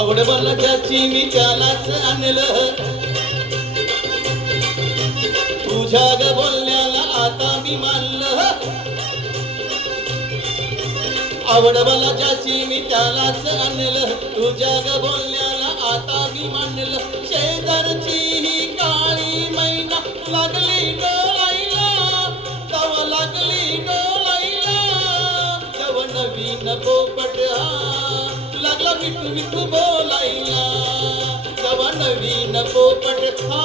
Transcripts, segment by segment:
आवड मला ज्याची मी त्यालाच आणलं, तुझ्या ग बोलण्याला आता मी मानलं. आवड मला ज्याची मी त्यालाच आणलं, तुझ्या ग बोलण्याला आता मी मानलं. शेजारची ही काळी मैना लागली डोलायला, तव लागली डोलायला. तव नवीन पोपट हा लागला मिठू मिठू बोलायला. तव नवीन पोपट हा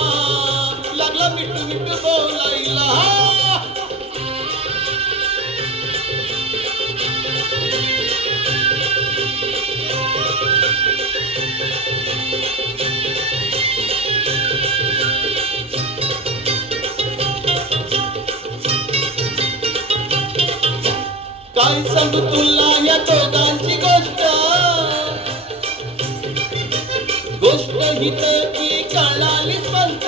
लागला मिठू मिठू बोलायला. काय सांगू तुला या दोघांची गोष्ट, गोष्ट ही की कळाली स्पष्ट.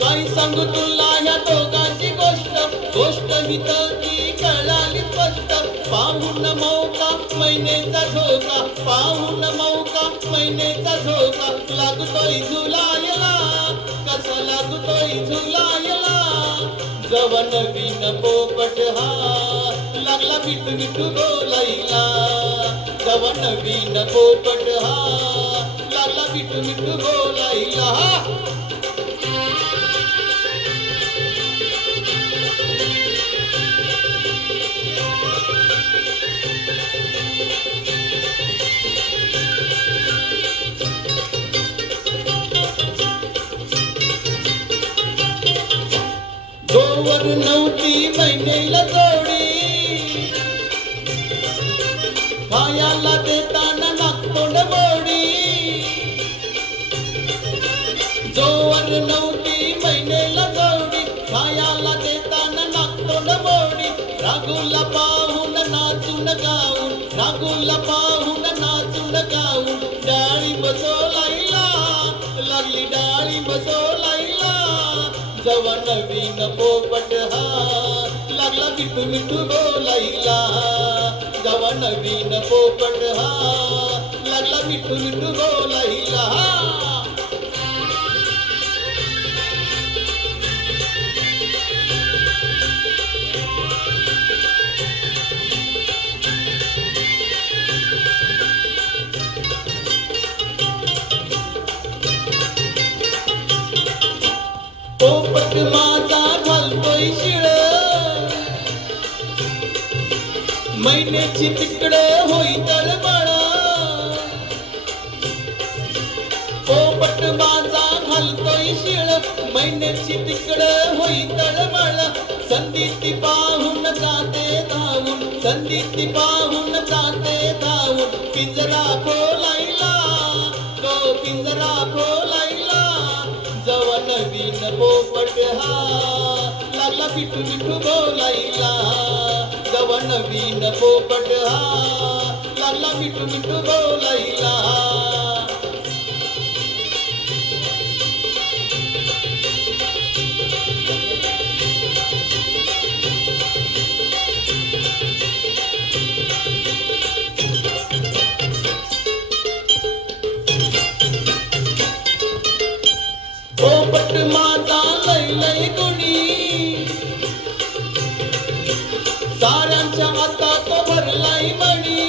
काय सांगू तुला या दोघांची गोष्ट, गोष्ट ही की कळाली स्पष्ट. पाहून मौका महिनेचा झोका, पाहून मौका महिनेचा झोका. लागतोय झुलायला, कसा लागतोय झुलायला. जव नवीन पोपट हा लागला मिठू मिठू बोलायला. जव नवीन पोपट हा लागला मिठू मिठू बोलायला. जोवर नव्हती महिनेला जोडी, खायाला देताना नागतोंड मोडी. जोवर नव्हती महिनेला जोडी, खायाला देताना नागतोंड मोडी. रागूला पाहून नाचून गाऊन, रागूला पाहून नाचून गाऊन. डाळिंब सोलायला लागली, डाळिंब सोलायला. जव नवीन पोपट हा लागला मिठू मिठू बोलायला. जव नवीन पोपट हा लागला मिठू मिठू बोलायला. पोपट माझा घालतोय शिळ, महिन्याची तिकडं होई तळमळ. पोपट माझा घालतोय शिळ, महिन्याची तिकडं होई तळमळ. संधीती पाहून जाते धावून, संधीती पाहून जाते धावून. पिंजरा खोलायला, तो पिंजरा खोलायला. जव नवीन पोपट हा लागला मिठू मिठू बोलायला. जव नवीन पोपट हा लागला मिठू मिठू बोलायला. पोपट माझा लय लय गुणी, साऱ्यांच्या हातात भरलाय मणी.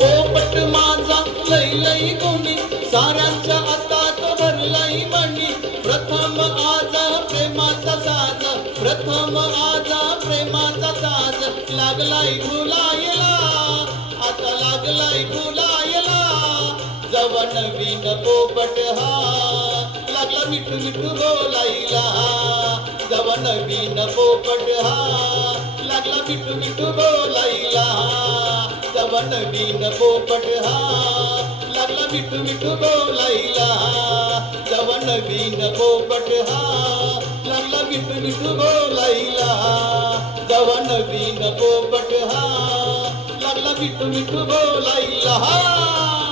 पोपट माझा लय लय गुणी, साऱ्यांच्या हातात भरलाय मणी. प्रथम आज प्रेमाचा साज, प्रथम आज प्रेमाचा साज. लागलाय भुलायला, आता लागलाय भुलायला. जव नवीन पोपट हा लागला मिठू मिठू बोलायला. जव नवीन पोपट हा लागला मिठू मिठू बोलायला. जव नवीन पोपट हा लागला मिठू मिठू बोलायला. जव नवीन पोपट हा लागला मिठू मिठू बोलायला. जव नवीन पोपट हा लागला मिठू मिठू बोलायला.